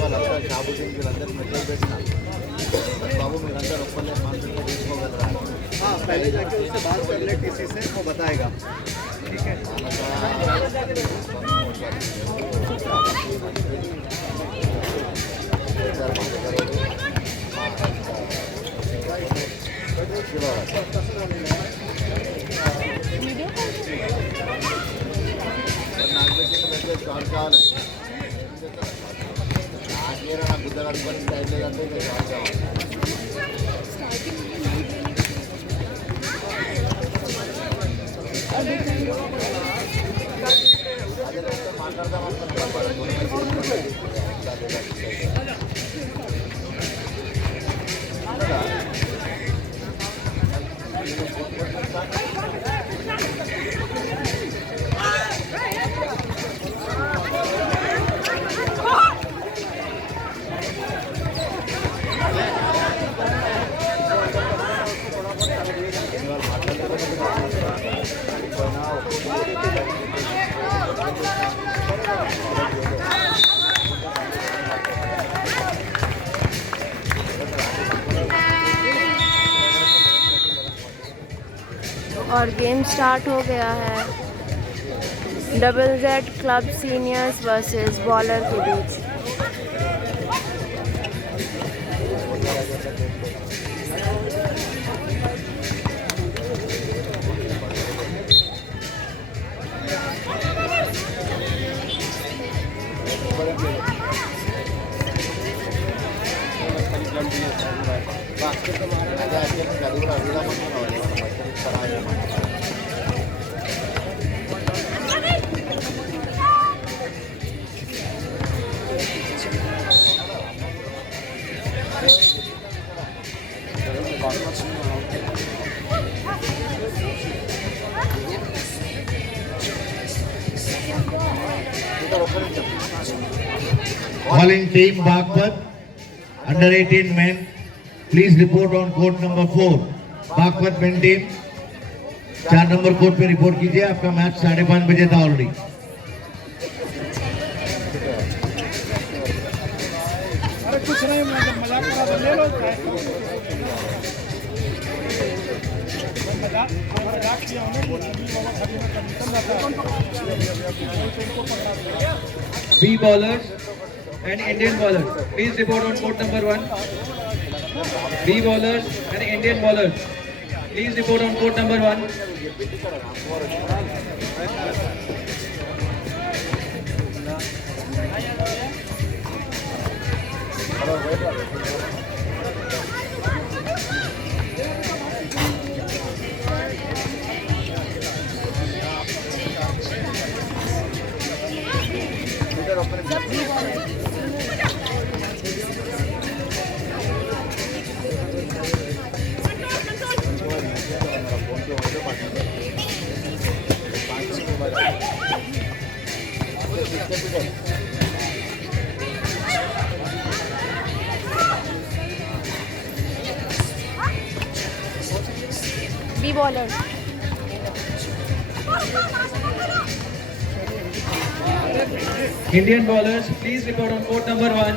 వాళ్ళంతా షాబుద్దీన్ వీళ్ళందరూ మెసేజ్ పెట్టిన बाबू मेरे अंदर ओपन है 500 रुपये को कर रहा है। हाँ पहले जाके उससे बात कर ले किसी से वो बताएगा। ठीक है बुद्ध टाइम और गेम स्टार्ट हो गया है। Double Z club seniors versus bowler के बीच। Calling team Bagpat, under 18 men, please report on court number 4. Bagpat men team, 4 number court पे रिपोर्ट कीजिए। आपका मैच 5:30 बजे था ऑलरेडी। अरे कुछ नहीं, मजाक ले लो। मजाक किया B bowlers and Indian bowlers, please report on court number 1. B bowlers and Indian bowlers, please report on court number 1. B bowler Indian bowlers, please report on court number 1.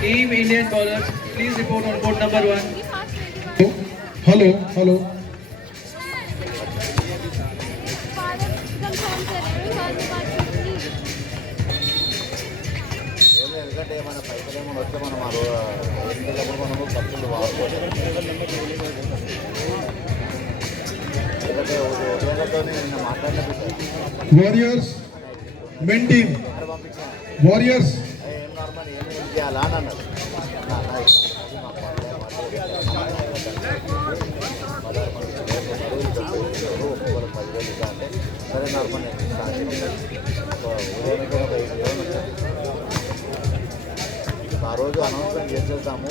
Team Indian bowlers, please report on court number 1. हेलो ఎందుకంటే మన పైసలు ఏమైనా వస్తే మనం ఆ రోజు మనము ఖర్చులు వాడుకోవచ్చు ఎందుకంటే ఉదయంతో నిన్న మాట్లాడిన వారియర్స్ మెన్ టీమ్ వారియర్స్ ఏం నార్మల్ ఏమి చేయాలా అని అన్నారు సరే నార్మల్ ఆ రోజు అనౌన్స్మెంట్ చేసేద్దాము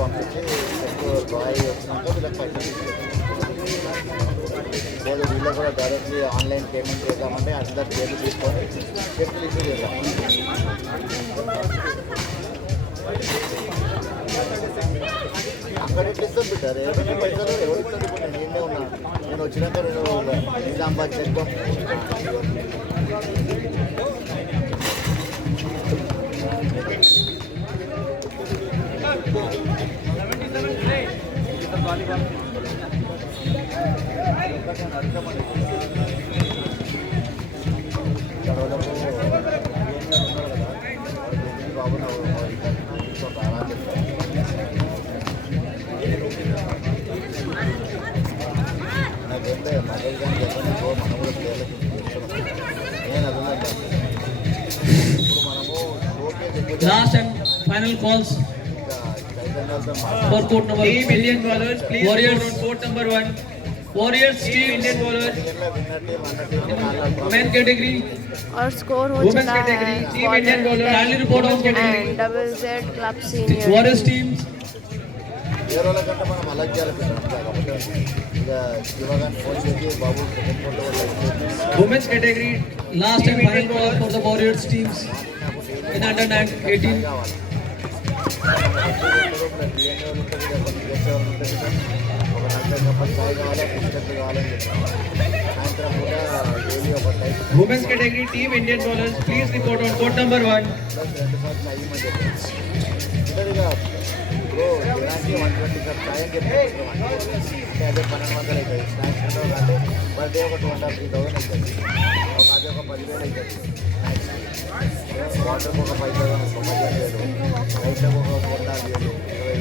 పంపించి బాయ్ వచ్చినాక వీళ్ళకి పైసలు లేదు వీళ్ళు కూడా డైరెక్ట్లీ ఆన్లైన్ పేమెంట్ చేద్దామంటే అందరు చేతులు తీసుకొని చెక్కులు ఇష్యూ చేద్దాం అక్కడ ఎట్లా ఇస్తాను పెట్టారు ఎవరైనా పైసలు ఎవరు ఇస్తారు ఇప్పుడు నేను ఏంటే ఉన్నా నేను వచ్చినాక నేను నిజామాబాద్ చెక్ బాబు నాకేంటే మదర్ కానీ చెప్పండి మనం కూడా ప్లేయర్లకు నేను అదే ఇప్పుడు మనము showcase Last and final calls for court number Team Indian bowlers, please Warriors on court number 1. Warriors team Indian bowlers men category और स्कोर हो Women's चुका category, है Team Indian bowler, kindly report on category. And double Z club senior Warriors teams వేరే వాళ్ళ కంటే మనం అలగ్ చేయాలి కాబట్టి ఇక శివగాని ఫోన్ చేసి బాబు second photo women's category last and final call for the Warriors teams in under 18. కావాలి ఒక నలభై కప్పలు స్థాయి కావాలి బిస్కెట్లు కావాలని చెప్పాను సాయంత్రం కూడా డైలీ ఒక type Women's category team Indian bowlers, please report on court number 1. ప్లస్ 2 సార్లు అయ్యమని చెప్పాను ఇక ఇప్పుడు దినానికి 120 సార్ ఛాయ్ అని చెప్పాను అంటే అదే 1200 అవుతుంది స్నాక్స్ అంటే బర్త్డే ఒక 2,500 అవుతుంది ఒక అదే ఒక 10,000 అవుతుంది వాటర్కి ఒక 5,000 రైట్లకు ఒక 4,000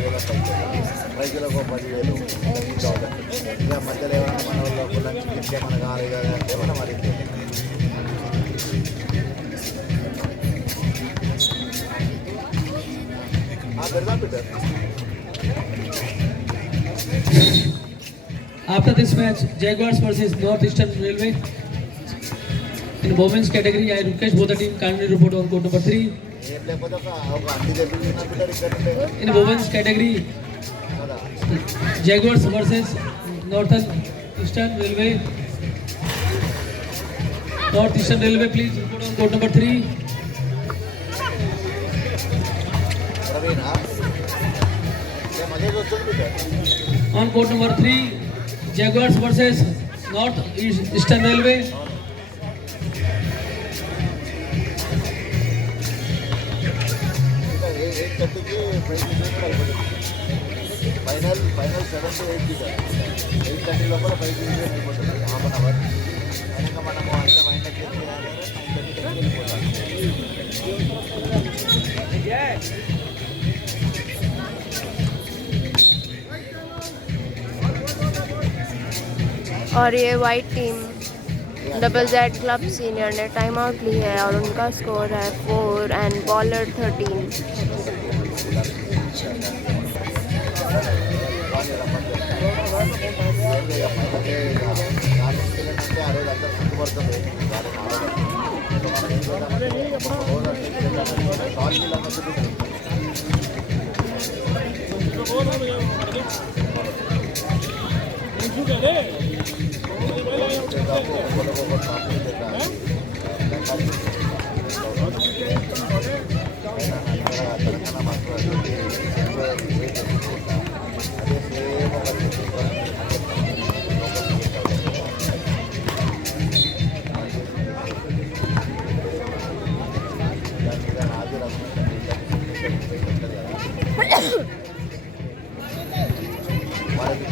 20,000 పైసలకు ఒక 10,000 ఇక మధ్యలో ఏమైనా మన వాళ్ళు లంచ్ తింటే మనకు 6,000 అంటే మనం అది పెడదాం పెట్టారు After this match, Jaguars versus Northeastern Railway. In women's category, I request both the team kindly report on court number 3. ఏం లేకపోతే ఒక అన్ని తెప్పించిన పెట్టారు ఇక్కడ In women's category, కదా Jaguars versus Northern Eastern Railway. Northeastern Railway, please report on court number 3. ప్రవీణా మేము అదే చూస్తుంది పెట్టారు On court number 3, Jaguars versus North Eastern Railway. ఇంకా 8:30కి ప్రైజ్ అయిపోతుంది ఫైనల్ 7 to 8 సార్ 8:30 లోపల ప్రైజ్ అయిపోతుంది హాఫ్ అన్ అవర్ ఇంకా మనము అంత మైండ్ చేయాలి 9:30 వెళ్ళిపోతాం और ये white team double Z club senior ने टाइम आउट ली है और उनका स्कोर है 4 एंड बॉलर 13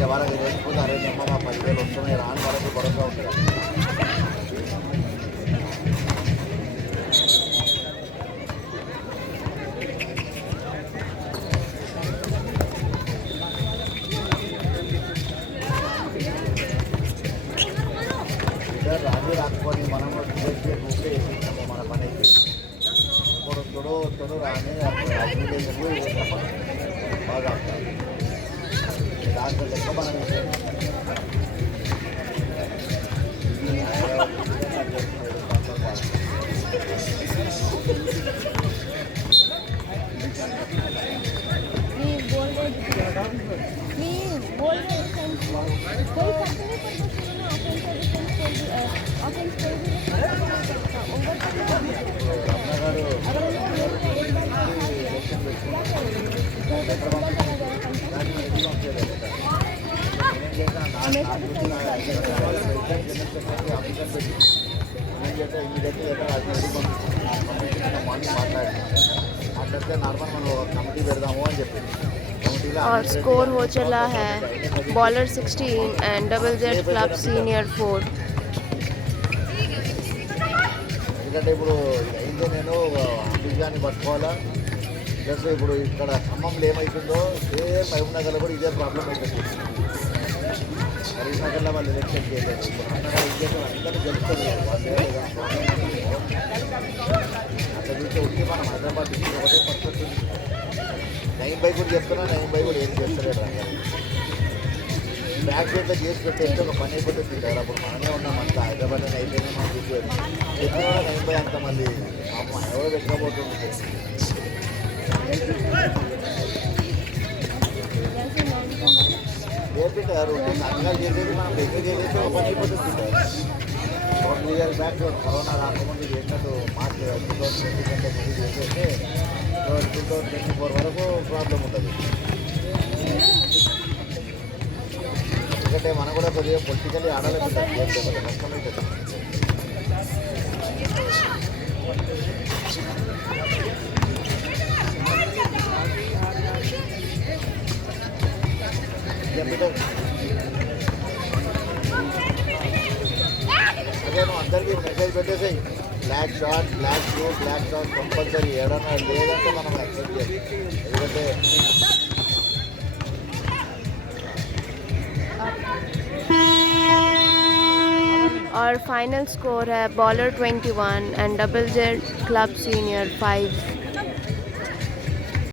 వాళ్ళకి లేకపోతే అరే అమ్మ మా 10,000 వస్తున్నాయి రాని వాళ్ళకి భరోసా ఉంటుంది రాజు రాకపోయి మనం వేసినాము మన పని అయితే ఇప్పుడు తొడు రాని బాగా దాంట్లో లెక్క మనం ఆఫీసర్ పెట్టి ఏం చేస్తే ఇమీడియట్లీ ఎక్కడ పంపించిన మార్నింగ్ మాట్లాడితే నార్మల్ మనం ఒక కమిటీ పెడదాము అని చెప్పి కమిటీలో और स्कोर हो चला है बॉलर 16 and double Z club senior 4. ఎందుకంటే ఇప్పుడు అయితే నేను ఆఫీస్గాని పట్టుకోవాలా ప్లస్ ఇప్పుడు ఇక్కడ ఖమ్మంలో ఏమవుతుందో సేమ్ మహబూబ్ నగర్లో కూడా ఇదే ప్రాబ్లం అవుతుంది. కరీంనగర్లో వాళ్ళు ఎలక్షన్ చేయలేదు. ఇప్పుడు అన్నగా ఇంకేదో అందరూ గెలుస్తుంది అక్కడ చూస్తే ఉంటే మనం హైదరాబాద్ డిస్ట్రిక్ట్ ఒకటే పర్ఫెక్ట్ ఉంది. నైన్ బై కూడా చెప్తున్నా, నైన్ బై కూడా ఏం చేస్తలేడు రంగా. బ్యాక్ సైడ్లో చేసి పెట్టేస్తే ఒక పని అయిపోతుంది కదా. అప్పుడు మనమే ఉన్నాం అంత హైదరాబాద్ అయిపోయినా మనం చూసేది చెప్పిన కూడా నైన్ బై అంత మళ్ళీ అమ్మ ఎవరో పెట్టకపోతుంది. చేపించారు సంఘాలు చేసేది మనం దగ్గర చేసేసి ఒక పని అయిపోతుంది. ఒక 2 years బ్యాక్ కరోనా రాకముందు చేసినట్టు మార్చ్ 2020 కంటే ముందు చేసేస్తే 2024 వరకు ప్రాబ్లం ఉంటుంది. ఎందుకంటే మనం కూడా కొద్దిగా పొలిటికల్లీ ఆడాలి కష్టమవుతుంది. అదే నువ్వు అందరికీ మెసేజ్ పెట్టేసాయి black shirt, black shoe, black shirt compulsory. ఏడన్నా లేదంటే మనం యాక్సెప్ట్ చేయాలి. ఎందుకంటే और फाइनल स्कोर है bowler 21 and double Z club senior 5.